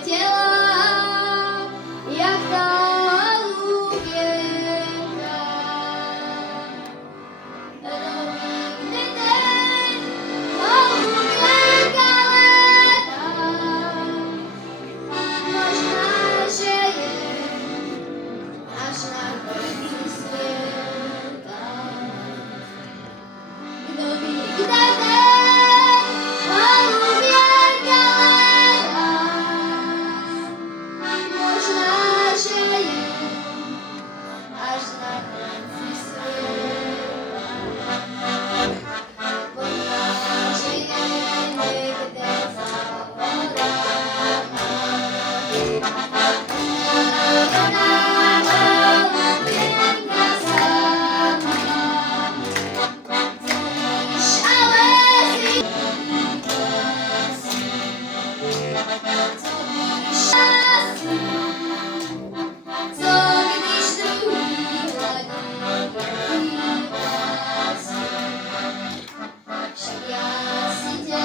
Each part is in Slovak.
leciela, jak ta lubienka. Nigdy ten lubienka leta, možná, že je až na konci sveta. Kto by kde ten lubienka leta, možná, že je až na konci sveta. Možná, že je niekde za horami. Lubienka sama, zvoníš, ale si zvoníš asi, co když druhý hladí asi. Však já si tě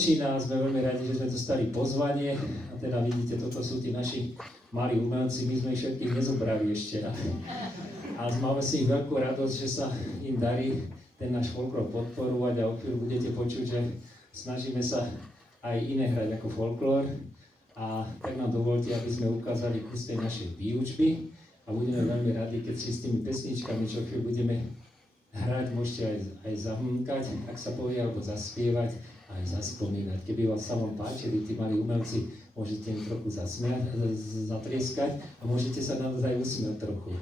Trenčína. Sme veľmi radi, že sme dostali pozvanie. A teda vidíte, toto sú tí naši malí umelci. My sme ich všetkých nezobrali ešte. A máme si ich veľkú radosť, že sa im darí ten náš folklór podporovať a o chvíľu budete počuť, že snažíme sa aj iné hrať ako folklór. A tak nám dovolte, aby sme ukázali kus tej našej výučby a budeme veľmi radi, keď si s tými pesničkami, čo chvíľu budeme hrať, môžete aj zahmkať, ak sa povie, alebo zaspievať, aj zaspomínať. Keby sa vám páčili tí malí umelci, môžete im trochu zatrieskať a môžete sa naozaj usmiať trochu.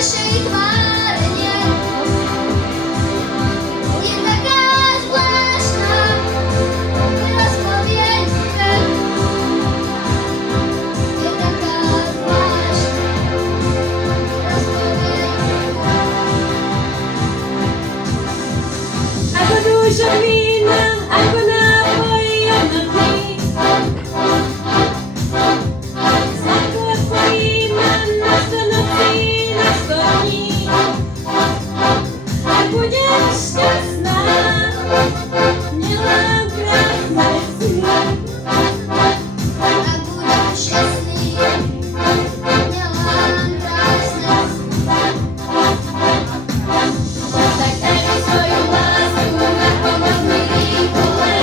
naszej twary nie je taka zwłaszcza, teraz powiedzmy, nie taka zwłaszcza, teraz powiedzmy. Albo dużo wina, albo napoi jednotni. Słodko twoina na 100 nocy, na 100 dni. A będziesz szczęsna, miała krasne sny. A budem szczęśliwy, miałam krasne sny. Tak daj swoją łaskę na pomoc Mikołaj.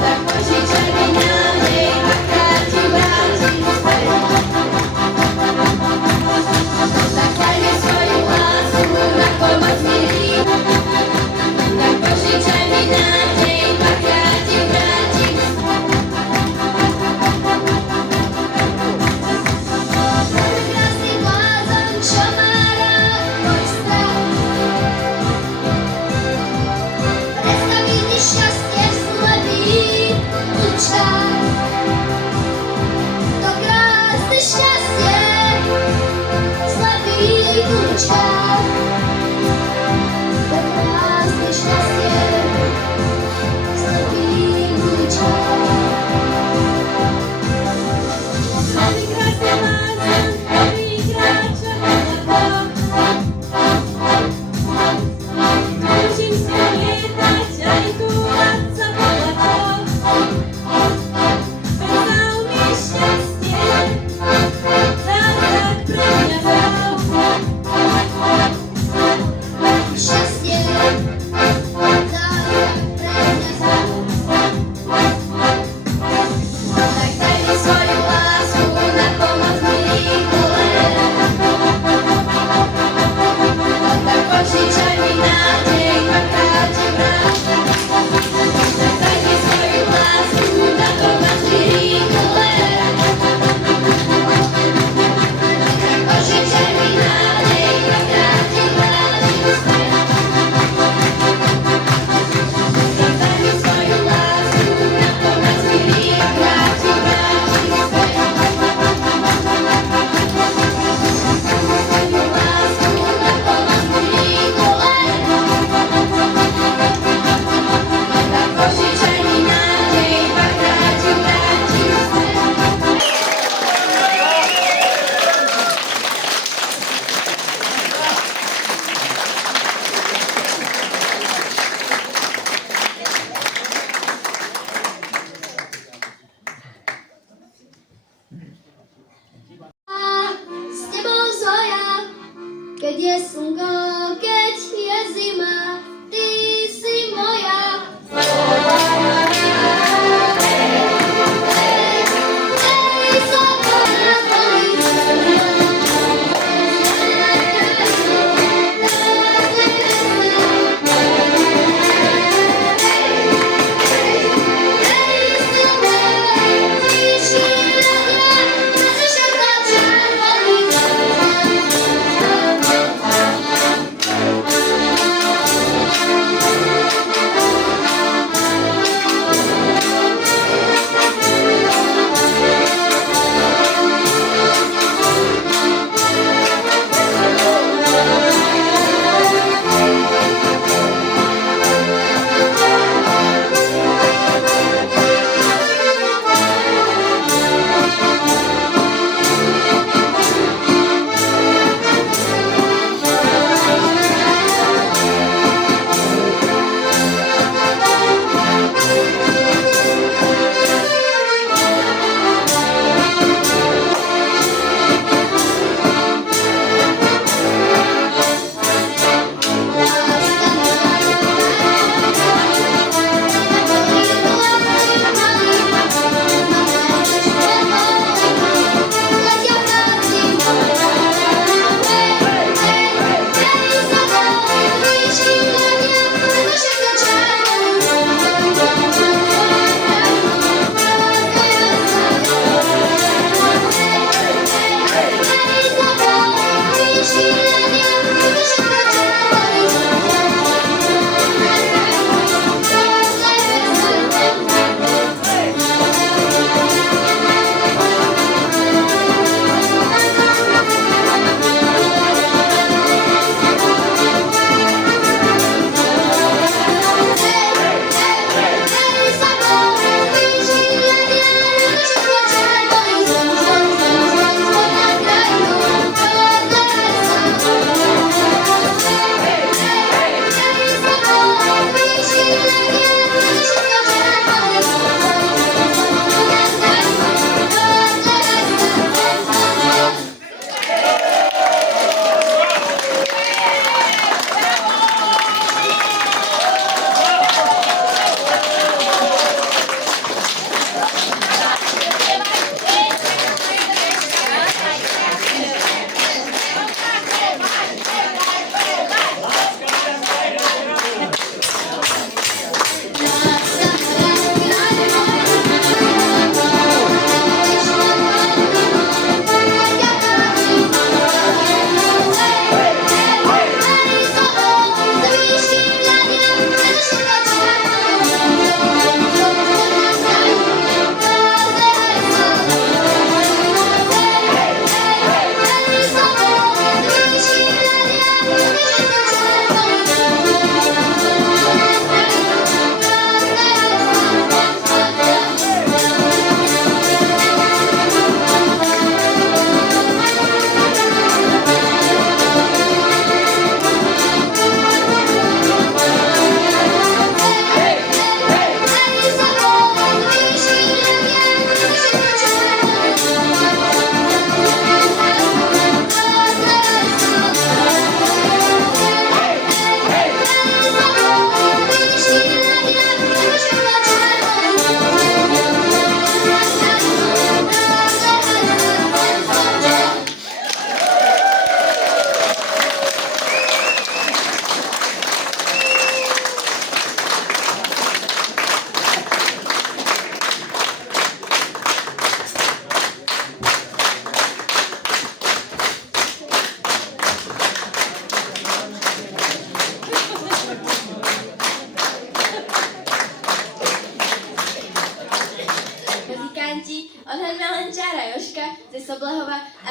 Tak pożyczaj mi na niej, braci, braci swej. Tak daj mi swoją łaskę na pomoc Mikołaj. Tak pożyczaj mi na niej, braci, braci swej. Krasny błazon, ciomara, choć strach. Preska widzi szczęście w słabi uczach. To krasne szczęście w słabi uczach. To krasne szczęście w słabi uczach. Słaby krasny bazan, robi gracza na musím si lietať aj tu ladca bohato. Predstav mi šťastie, zázrak pre mňa zdrav. Szczęście, zázrak pre mňa zdrav. Tak daj mi svoju lásku na pomoc Mikołaj. Tak požičaj mi nádej, bratia, bratia. Tak daj mi svoju lásku na pomoc Mikołaj. Požičaj mi nádej, bratia, bratia. Tak daj mi svoju lásku na pomoc Mikołaj, bratia, pożyczaj mi nadzieję, braci, braci. Z tebou zhoja, keď je slnko, keď je zima, ty si moja. Hej, sokol na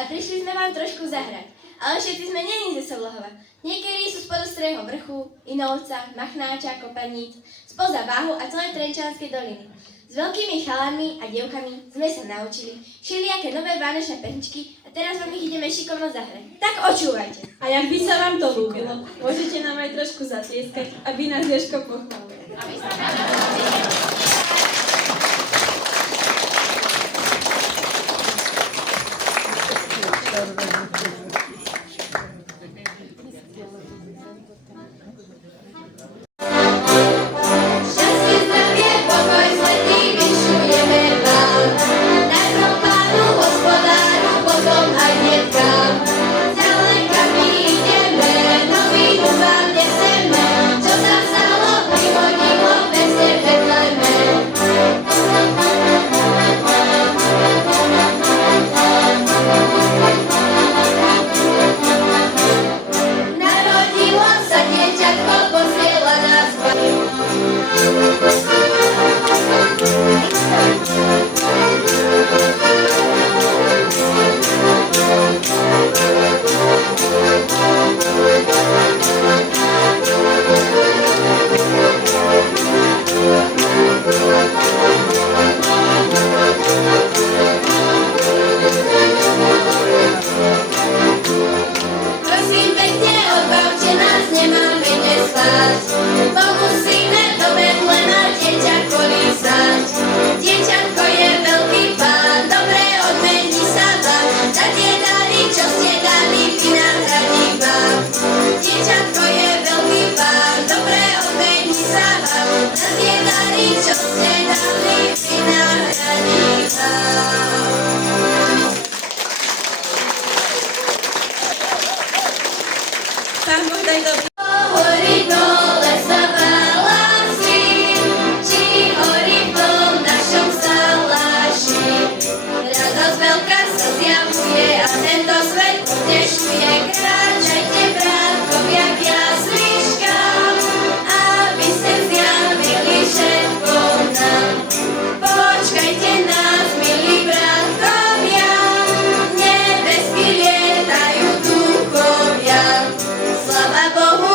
a prišli sme vám trošku zahrať. Ale všetci sme není ze Soblahova. Niektorí sú spoza Strého vrchu, Inovca, Machnáča, Kopaníc, spoza Váhu a celej Trenčanskej doliny. S veľkými chalami a dievkami sme sa naučili všelijaké nové vánočné pesničky a teraz vám ich ideme šikovno zahrať. Tak očúvajte. A jak by sa vám to ľúbilo, môžete nám aj trošku zatlieskať, aby nás Jožko pochválil. Šťastie, zdravie, pokoj, zletý, vyšujeme vám. Najprv pánu hospodáru, potom aj detkám. Zďaleka my ideme, novinu vám neseme. Čo sa stalo, prihodilo, v meste Betleme. Narodilo sa dieťatko, posiela nás Pán. Prosím pekne, odbavte nás, nemáme kde spať. Pomusíme do Betlema dieťa kolísať. Dieťatko je veľký pán, dobre odmení sa vám. Za tie dary, čo ste dali, vynahradí vám. Dieťatko je veľký pán, dobre odmení sa vám. Za tie dary, čo ste dali, vynahradí vám. Pán Boh daj dobrý. Horí dole sa lásky, či horí v tom našom saláši. Radosť veľká sa zjavuje a tento svet potešuje. Kráčajte, brátkovia, k jasličkám, aby ste zjavili všetko nám. Počkajte nás, milí brátkovia, nebesky lietajú duchovia. Sláva Bohu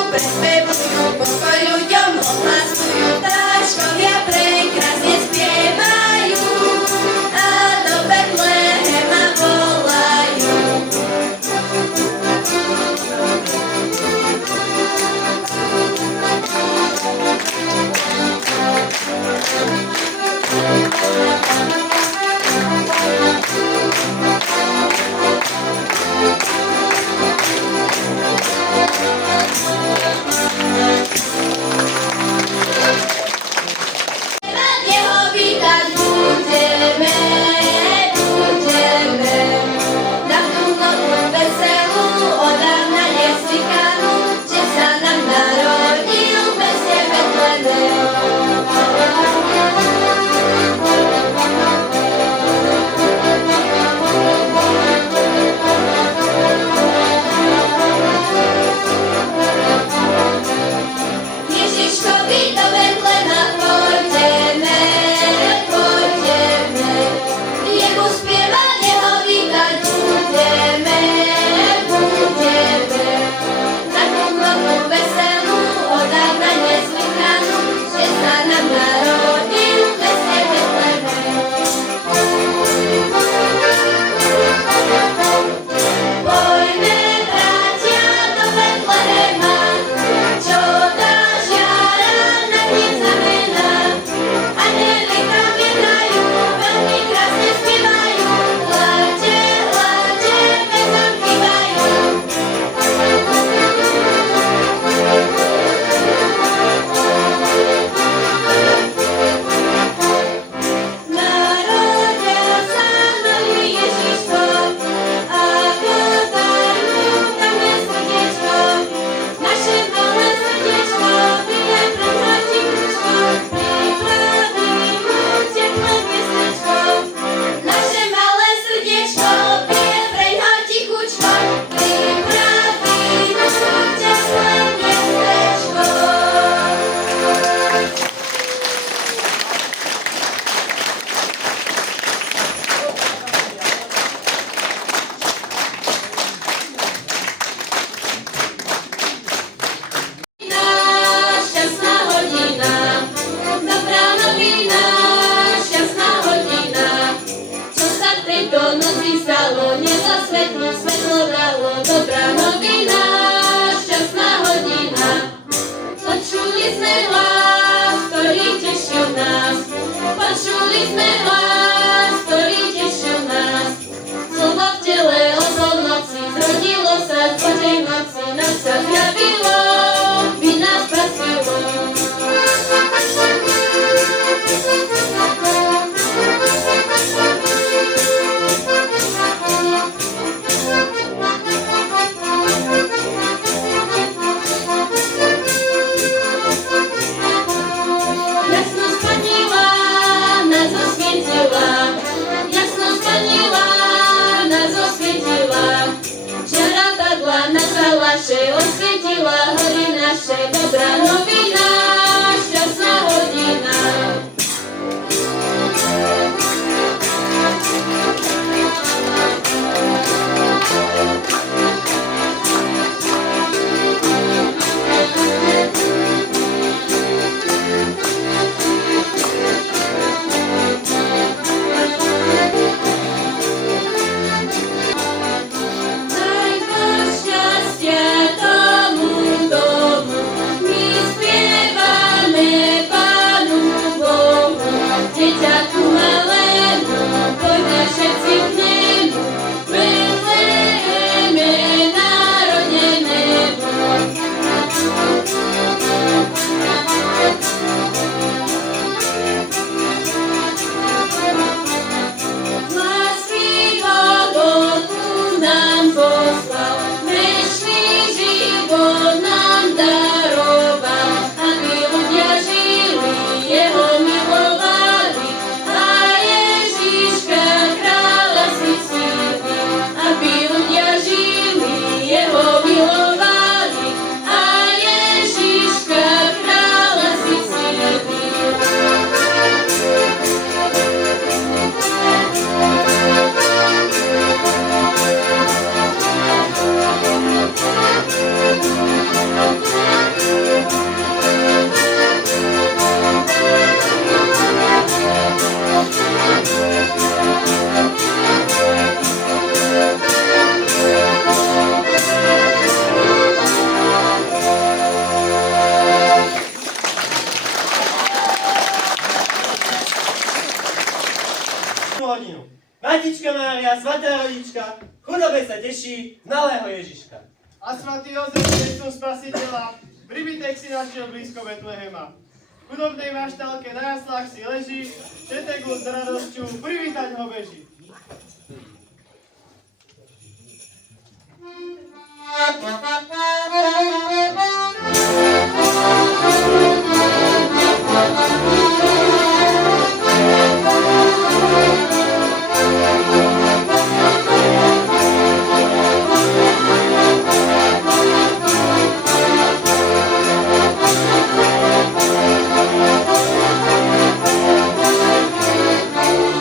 naše, dobrá novina, šťastná hodina. Daj Boh šťastia tomu domu, my spievame Pánu Bohu. Dieťatku malému, poďme všetci k nemu, v Betleheme narodenému. Lásky Bohu nám poslal, večný život nám daroval, aby ľudia žili, jeho milovali a Ježiška kráľa si ctili. Aby ľudia žili, jeho milovali a Ježiška kráľa si ctili. Hodinu. Matička Mária, svatá rodička, chudobe sa teší z malého Ježiška. A svätý Jozef, Kristus Spasiteľa, privítaj si našiel blízko Betlehema. V chudobnej maštálke na jaslách si leží, všetek ľud s radosťou privítať ho beží.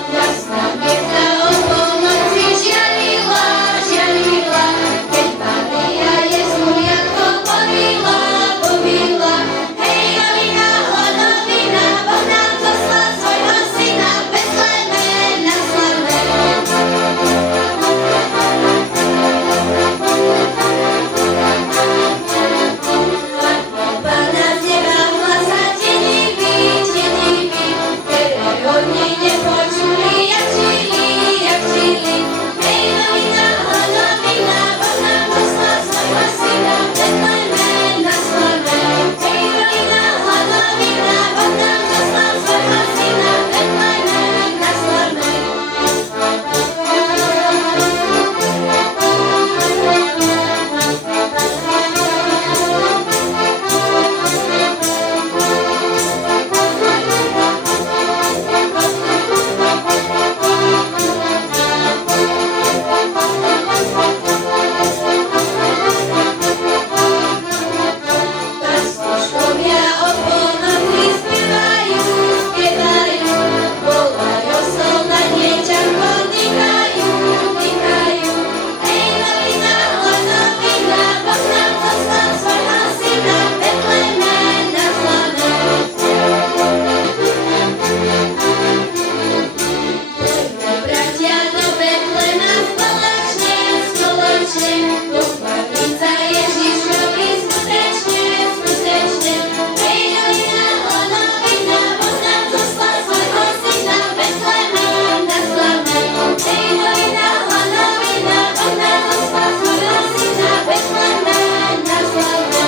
Jasná hviezda o polnoci žiarila, žiarila, keď Mária Jezu Janko povila, povila. Hej, novina, ho novina, Boh nám poslal svojho syna, v Betleheme na slave. Pána z neba hlasa tie diví, ktoré od nej nepočuli, jak žili. Hej, novina, ho novina, Boh nám poslal svojho syna, v Betleheme na slave. Hej, novina, ho novina, Boh nám poslal svojho syna, v Betleheme na slave. Pastuškovia o polnoci spievajú, volajú slov na dieťatko, dýchajú. Hej, novina, ho novina, Boh nám poslal svojho syna, v Betleheme na slave. Poďme, bratia, do Betlema spoločne, pochváliť sa Ježišovi skutečne. Hej, novina, ho novina, Boh nám poslal svojho syna, v Betleheme na slave. Hej, novina, ho novina, Boh nám poslal svojho syna, v Betleheme na slave.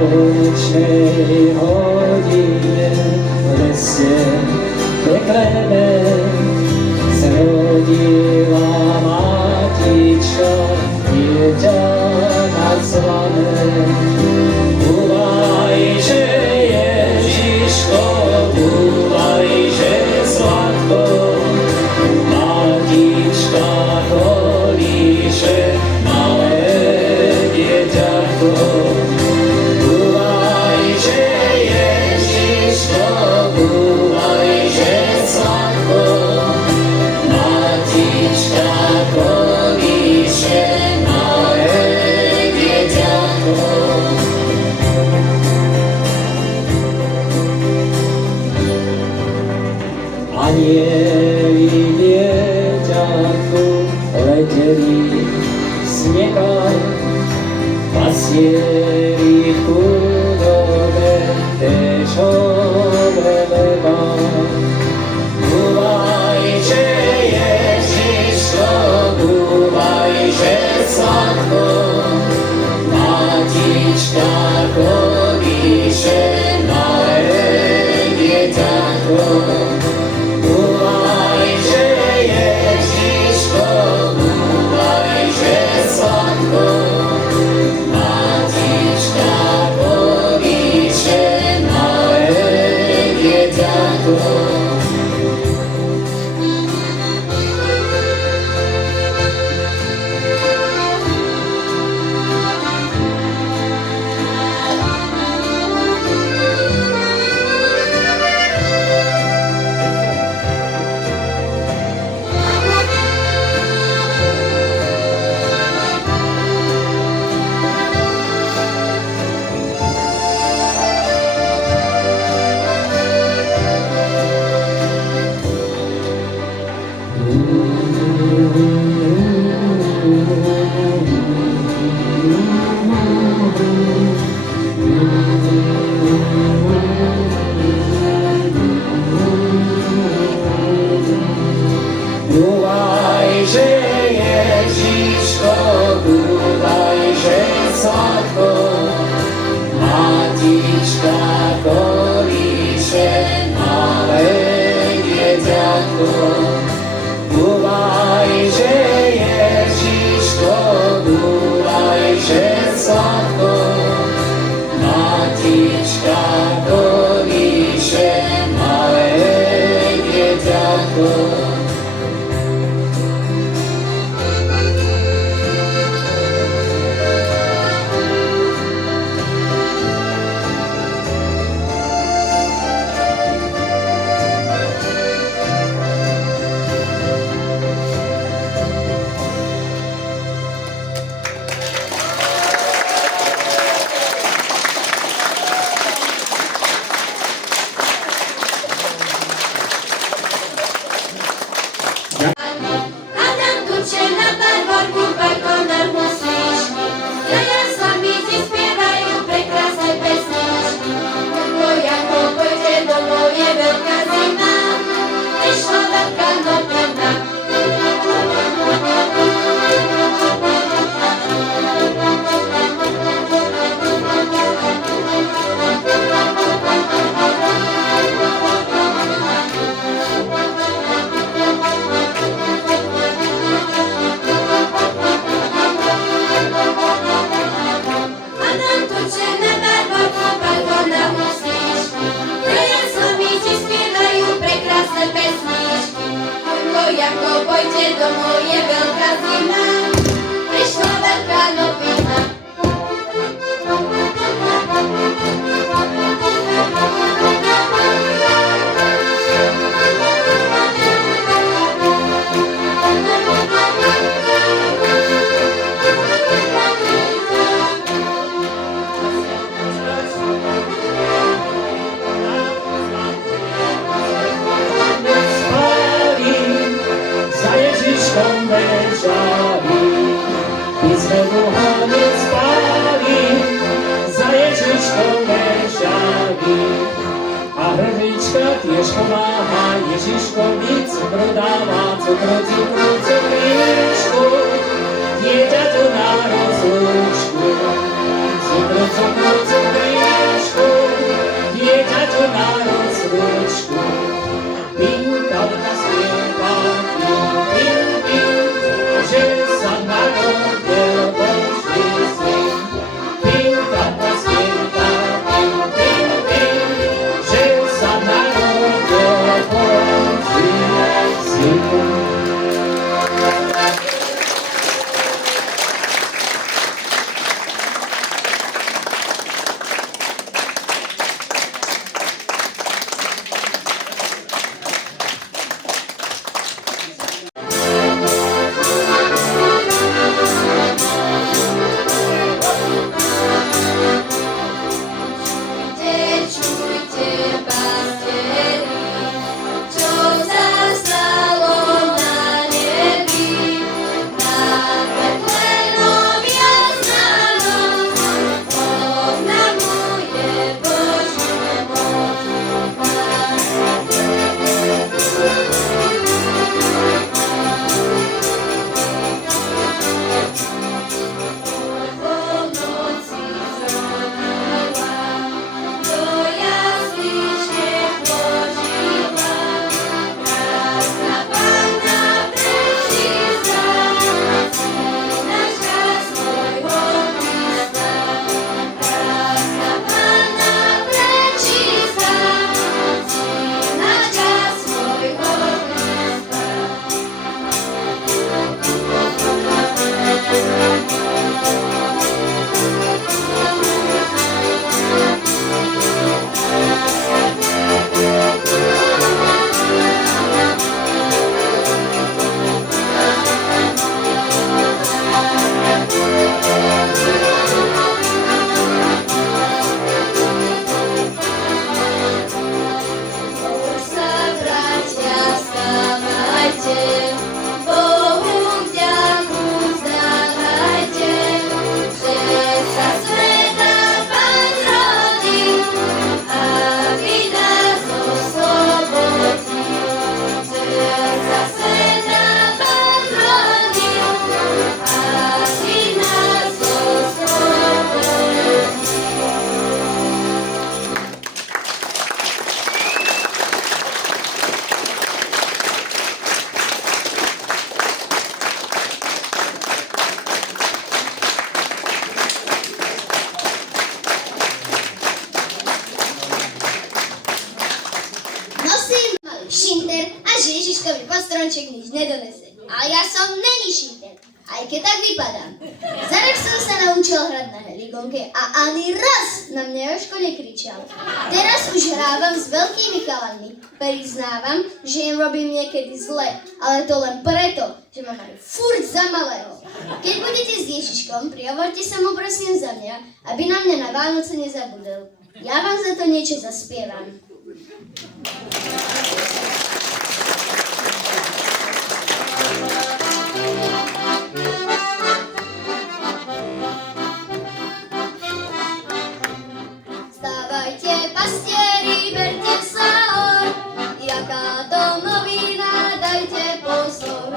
konečnej hodine v lese Betleme zrodila matička dieťa nazvané. Búvaj, že Ježiško, búvaj, že sladko, matička kolíše malé dieťatko. Búvaj, že Ježiško, búvaj, že sladko, matička kolíše malé dieťatko. Anieli dieťatku leteli z neba, pasieri v chudobe též obreleba. Búvaj, že Ježiško, búvaj, že sladko, matička kolíše malé dieťatko. Búvaj, že Ježiško, búvaj, že sladko, matička stromček nič nedonese. Ale ja som není šinten, aj keď tak vypadám. Za rok som sa naučil hrať na heligonke a ani raz na mňa Jožko nekričal. Teraz už hrávam s veľkými chalami. Priznávam, že im robím niekedy zle, ale to len preto, že ma majú furt za malého. Keď budete s Ježiškom, prihovorte sa mu prosím za mňa, aby na mňa na Vánoce nezabudol. Ja vám za to niečo zaspievam. Stávajte, pastieri, berte sa hor, jaká to novina, dajte pozor,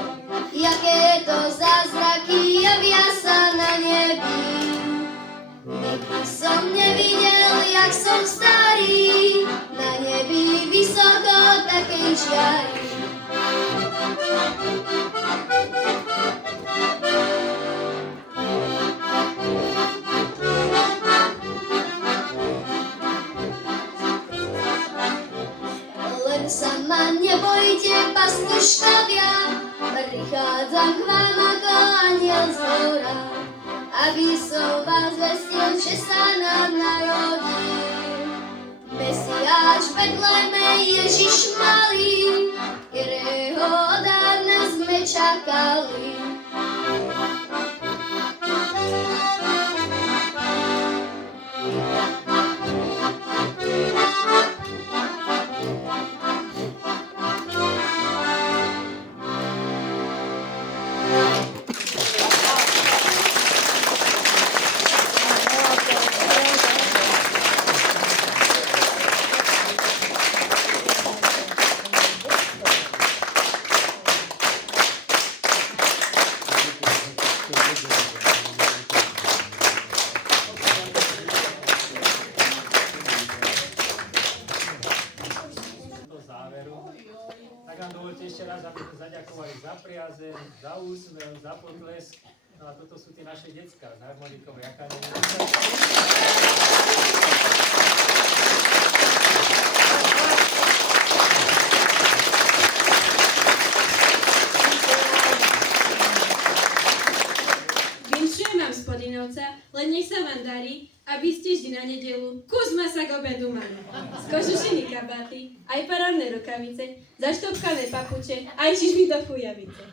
jaké to zázraky javia sa na nebi. Nikdy som nevidel, jak som starý, na nebi vysoko takej žiari. Len sa ma nebojte, pastuškovia, prichádzam k vám ako anjel z hora, aby som vás vestil, že sa nám narodil. Mesiáš v Betleme, Ježiš malý, ktorého od dávna sme čakali. Do záveru. Tak vám dovolte ešte raz, aby sme zaďakovali za priazeň, za úsmev, za potlesk. No a toto sú tie naše decká z Harmonikovej akadémie. Vinšujem vám z Podinovca, len nech sa vám darí, aby ste vždy na nedelu kus masa k obedu mali. Z kožušiny kabáty, aj parádne rukavice, zaštopkané papuče, aj čižmy do fujavice.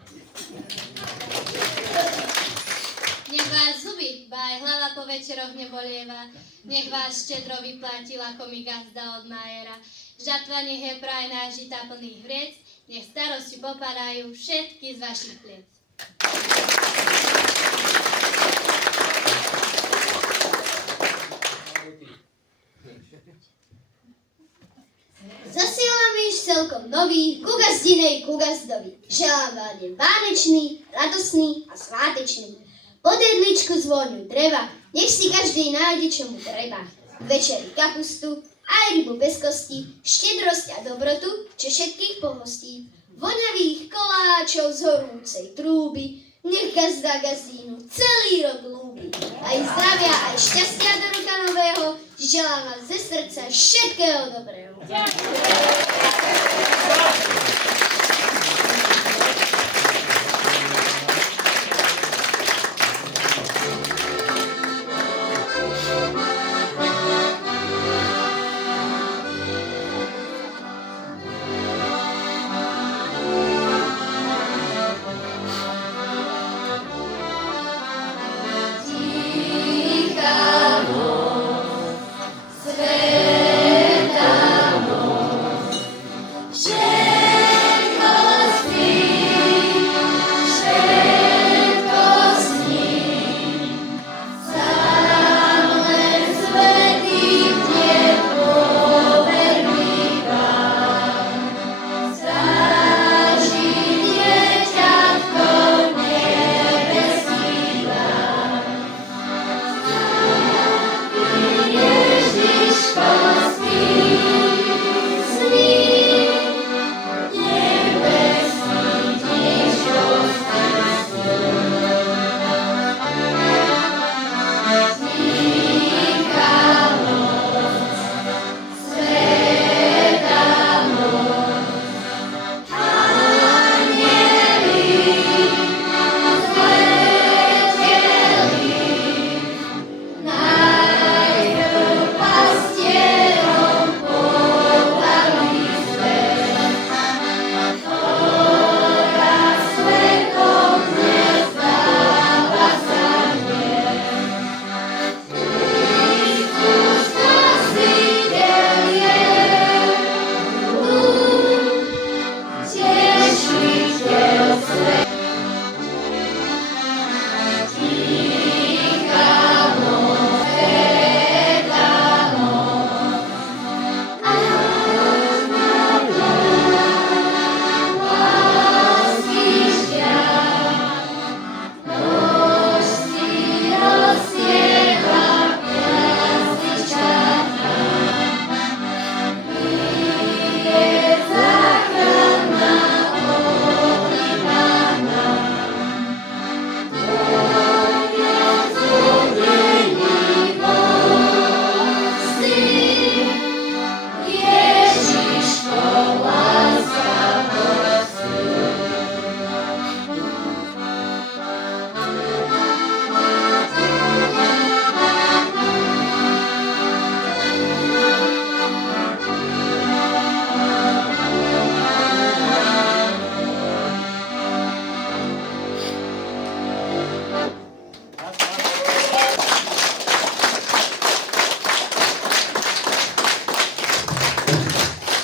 Nech vás zuby, ba aj hlava po večeroch nebolieva, nech vás štedro vyplatil ako mi gazda od Majera. Žatva nech je prajná, žita plných vriec, nech starosti popadajú všetky z vašich pliec. Zasielam výš celkom nový, ku gazdinej, ku gazdovi. Želám vám deň vánečný, radosný a svátečný. Pod jedličku z vôňu dreva, nech si každý nájde, čo mu treba. K večeri kapustu, aj rybu bez kosti, štedrosť a dobrotu, čo všetkých pohostí. Voňavých koláčov z horúcej trúby, nech gazda gazdínu celý rok ľúbi. Aj zdravia, aj šťastia do roka nového, želám vám ze srdca všetkého dobrého. Sveta noc,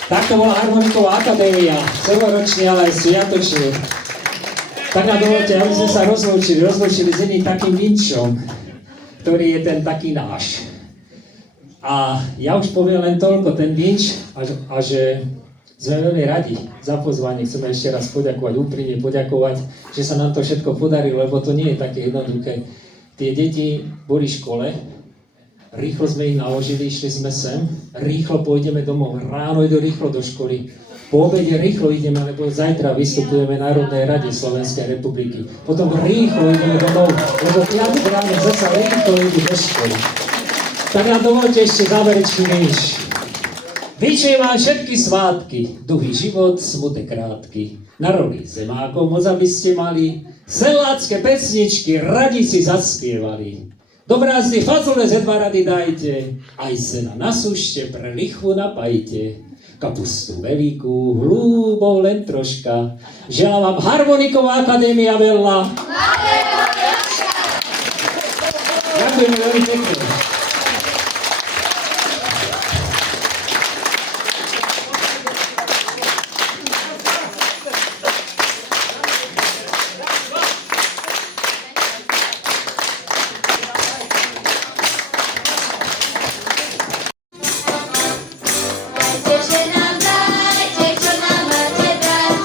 Takto bola Harmoniková akadémia, celoročne, ale aj sviatočne. Tak nám dovolte, aby sme sa rozlúčili s jedným takým vinčom, ktorý je ten taký náš. A ja už poviem len toľko, ten vinč, a že sme veľmi radi za pozvanie. Chceme ešte raz poďakovať, úprimne poďakovať, že sa nám to všetko podarilo, lebo to nie je také jednoduché. Tie deti boli v škole, rýchlo sme ich naložili, išli sme sem, rýchlo pôjdeme domov, ráno idú rýchlo do školy, po obede rýchlo ideme, lebo zajtra vystupujeme v Národnej rade Slovenskej republiky. Potom rýchlo ideme domov, lebo piatok ráno zasa rýchlo idú do školy. Tak nám dovolte ešte záverečný vinš. Vyčujem vám všetky svátky, dlhý život, smutek krátky. Na roli zemákov moc, aby ste mali, selácké pesničky radi si zaspievali. Do brázdy fazole ze 2 rady dajte, aj sena nasúšte, pre lichvu napajte. Kapustu veľkú, hlúbou len troška. Želám vám Harmoniková akadémia veľa. Ďakujeme veľmi pekne. Dajte, že nám dajte, čo nám máte dať,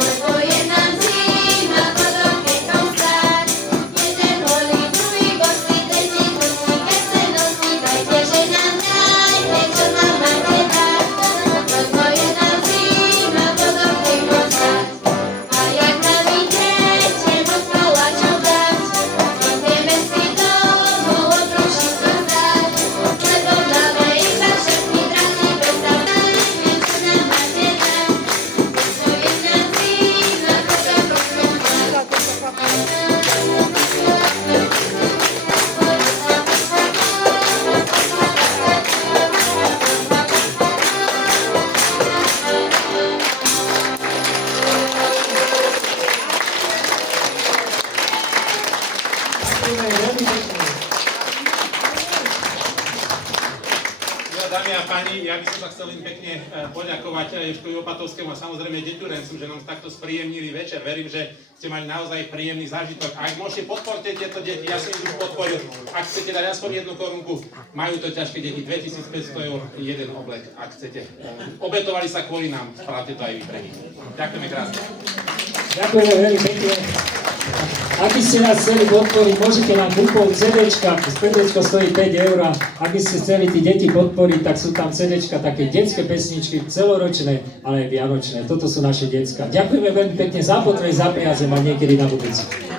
lebo je nám zima pod okienkom stáť. Jeden holý, druhý bosý, tretí kusí, keď se nosí. Dajte, že nám dajte, čo nám máte dať, lebo je nám zima pod okienkom stáť. A jak nám idete moc koláčov dať, ideme si domov od rušiska zdať, lebo máme iba všetky drahí bez Dámy a páni, ja by som sa chcel im pekne poďakovať Jožkovi Opatovskému a samozrejme deťurencom, že nám takto spríjemnili večer. Verím, že ste mali naozaj príjemný zážitok. Ak môžete, podporte tieto deti, ja som ich už podporil. Ak chcete dať aspoň 1 korunku, majú to ťažké deti, 2500 eur, jeden oblek, ak chcete. Obetovali sa kvôli nám, spravte to aj vy pre nich. Ďakujeme krásne. Ďakujeme veľmi pekne. Ak by ste nás chceli podporiť, môžete nám kúpovať CDčka. CDčko stojí 5 eur. Ak by ste chceli tí deti podporiť, tak sú tam CDčka, také detské pesničky, celoročné, ale aj vianočné. Toto sú naše decká. Ďakujeme veľmi pekne za potreby, za priazem a niekedy na budúci.